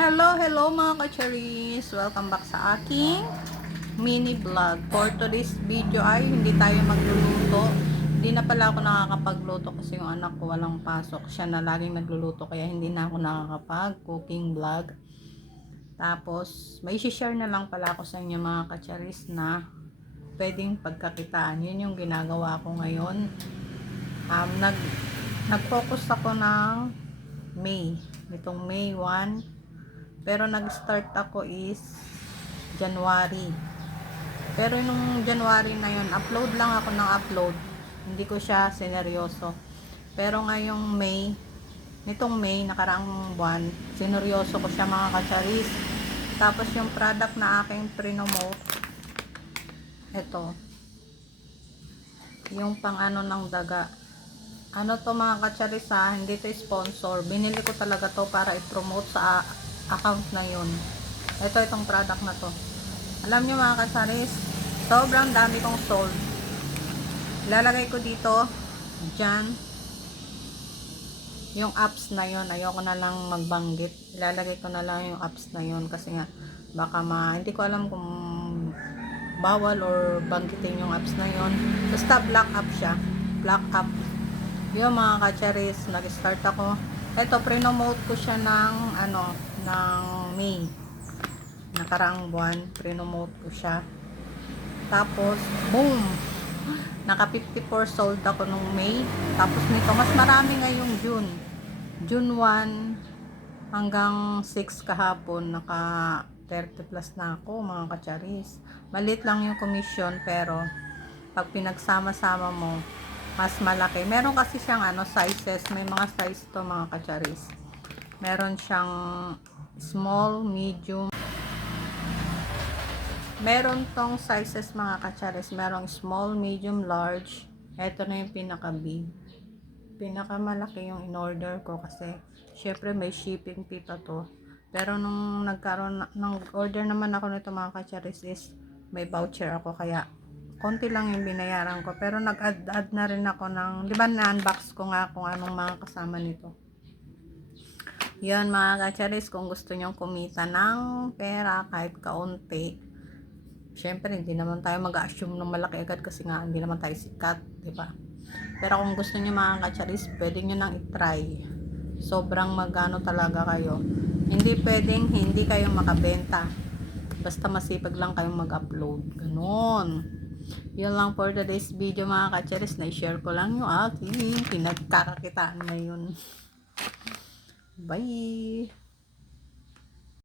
Hello, hello mga kacharis! Welcome back sa aking mini vlog. For today's video ay hindi tayo magluluto. Hindi na pala ako nakakapagluto kasi yung anak ko walang pasok. Siya na laging nagluluto kaya hindi na ako nakakapag cooking vlog. Tapos, may share na lang pala ako sa inyo mga kacharis na pwedeng pagkakitaan. Yun yung ginagawa ko ngayon. Um, nag, nag-focus ako ng May. Itong May 1. Pero nag-start ako is January. Pero nung January na yun, upload lang ako ng upload. Hindi ko siya sineryoso. Pero ngayong May, nitong May, nakaraang buwan, sineryoso ko siya mga kacharis. Tapos yung product na aking prinomote, ito. Yung pang ano ng daga. Ano to mga kacharis ha, hindi to sponsor. Binili ko talaga to para i-promote sa account na yun. Ito itong product na to. Alam nyo mga kacharis, sobrang dami kong sold. Lalagay ko dito, dyan, yung apps na yun. Ayoko na lang magbanggit. Ilalagay ko na lang yung apps na yun kasi nga, baka ma, hindi ko alam kung bawal or banggitin yung apps na yun. Basta black app siya. Black app. Yung mga kacharis, nag-start ako. Ito, prenomote ko siya ng, ano, ng May. Nakaraang buwan, prenomote ko siya. Tapos, boom! Naka 54 sold ako nung May. Tapos nito, mas marami ngayong June. June 1 hanggang 6 kahapon, naka 30 plus na ako, mga kacharis. Malit lang yung commission, pero pag pinagsama-sama mo, mas malaki. Meron kasi siyang ano, sizes. May mga size to mga kacharis. Meron siyang small, medium. Meron tong sizes mga kacharis. Merong small, medium, large. Ito na yung pinaka-big. Pinaka-malaki yung in-order ko kasi syempre may shipping pa to. Pero nung nagkaroon, ng order naman ako nito mga kacharis is may voucher ako kaya konti lang yung binayaran ko. Pero nag-add-add na rin ako ng, di ba na-unbox ko nga kung anong mga kasama nito. Yun mga kacharis, kung gusto nyong kumita ng pera kahit kaunti, syempre hindi naman tayo mag-assume ng malaki agad kasi nga hindi naman tayo sikat, di ba? Pero kung gusto niyo mga kacharis, pwede nyo nang itry. Sobrang magano talaga kayo. Hindi pwedeng hindi kayo makabenta. Basta masipag lang kayong mag-upload. Ganon. Yun lang for today's video mga kacharis. Na-share ko lang yung aking pinagkakakitaan ngayon. Bye!